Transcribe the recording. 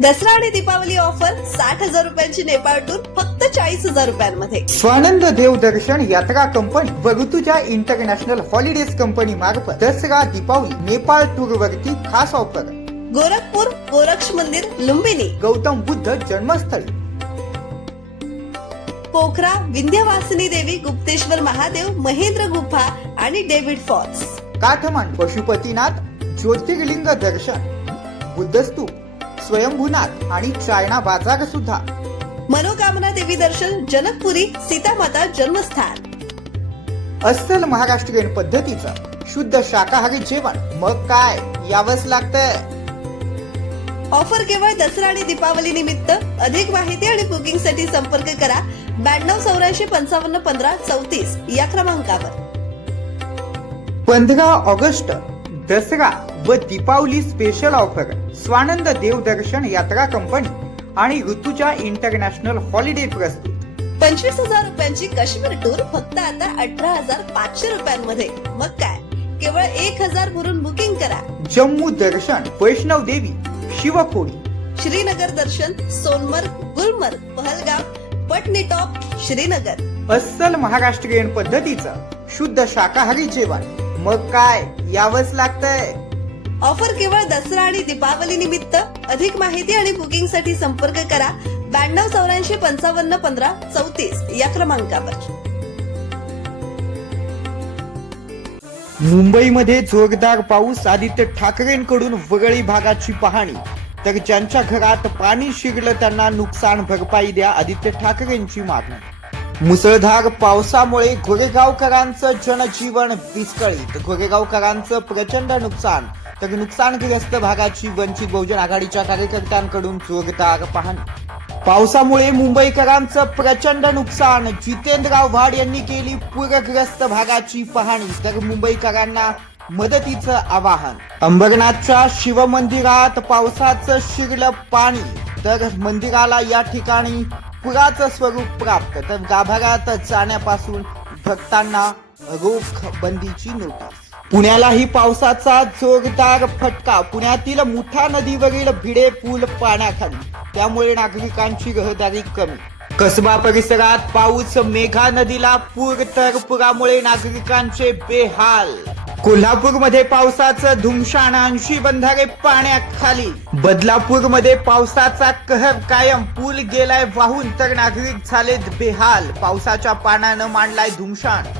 दसरा आणि दीपावली ऑफर साठ हजार रुपयांची नेपाळ टूर फक्त चाळीस हजार रुपयांमध्ये. स्वानंद देवदर्शन यात्रा कंपनी व ऋतुजा इंटरनॅशनल हॉलिडेज कंपनी मार्फत दसरा दीपावली नेपाळ टूर वरती खास ऑफर गोरखपूर गोरक्ष मंदिर लुंबिनी. गौतम बुद्ध जन्मस्थळी. पोखरा विंध्यवासिनी देवी गुप्तेश्वर महादेव महेंद्र गुफा आणि डेव्हिड फॉल्स. काठमांड पशुपतीनाथ ज्योतिर्लिंग दर्शन. बुद्धस्तूप. स्वयंभूनाथ आणि चायना बाजार सुद्धा मनोकामना देवी दर्शन जनकपुरी सीतामाता जन्मस्थान. अस्सल महाराष्ट्रीयन पद्धतीचं शुद्ध शाकाहारी जेवण मग काय? यावंच लागतंय. ऑफर केवळ दसरा आणि दीपावली निमित्त. अधिक माहिती आणि बुकिंगसाठी संपर्क करा ब्याण्णव चौऱ्याऐंशी पंचावन्न पंधरा चौतीस या क्रमांकावर. पंधरा ऑगस्ट दसरा व दीपावली स्पेशल ऑफर स्वानंद देवदर्शन यात्रा कंपनी आणि ऋतुजा इंटरनॅशनल हॉलिडे प्रस्तुत. पंचवीस हजार रुपयांची काश्मीर टूर फक्त आता अठरा हजार पाचशे रुपयांमध्ये. मग काय? केवळ एक हजार भरून बुकिंग करा. जम्मू दर्शन वैष्णव देवी शिवखोडी. श्रीनगर दर्शन सोनमर्ग गुलमर्ग पहलगाम पटनीटॉप श्रीनगर. अस्सल महाराष्ट्रीयन पद्धतीचं शुद्ध शाकाहारी जेवण. मग काय? यावंच लागतंय. ऑफर केवळ दसरा आणि दीपावली निमित्त. अधिक माहिती आणि बुकिंगसाठी संपर्क करा ब्याण्णव चौऱ्याऐंशी पंचावन्न पंधरा चौतीस या क्रमांकावर. मुंबईमध्ये जोरदार पाऊस आदित्य ठाकरेंकडून वरळी भागाची पाहणी. तर ज्यांच्या घरात पाणी शिरलं त्यांना नुकसान भरपाई द्या आदित्य ठाकरेंची मागणी. मुसळधार पावसामुळे गोरेगावकरांचं जनजीवन विस्कळीत. गोरेगावकरांचं प्रचंड नुकसान. तर नुकसानग्रस्त भागाची वंचित बहुजन आघाडीच्या कार्यकर्त्यांकडून चोरदार पाहणी. पावसामुळे मुंबईकरांचं प्रचंड नुकसान. जितेंद्रराव व्हाड यांनी केली पूरग्रस्त भागाची पाहणी. तर मुंबईकरांना मदतीचं आवाहन. अंबरनाथच्या शिवमंदिरात पावसाचं शिरलं पाणी. तर मंदिराला या ठिकाणी पुराचं स्वरूप प्राप्त. तर गाभाऱ्यात जाण्यापासून भक्तांना रोख बंदीची नोटीस पुण्यालाही पावसाचा जोरदार फटका. पुण्यातील मुठा नदीवरील भिडे पूल पाण्याखाली. त्यामुळे नागरिकांची रहदारी कमी. कसबा परिसरात पाऊस मेघा नदीला पूर तर पुरामुळे नागरिकांचे बेहाल. कोल्हापूरमध्ये पावसाचं धुमशान ऐंशी बंधारे पाण्याखाली. बदलापूरमध्ये पावसाचा कहर कायम. पूल गेलाय वाहून तर नागरिक झालेत बेहाल. पावसाच्या पाण्यानं मांडलाय धुमशान.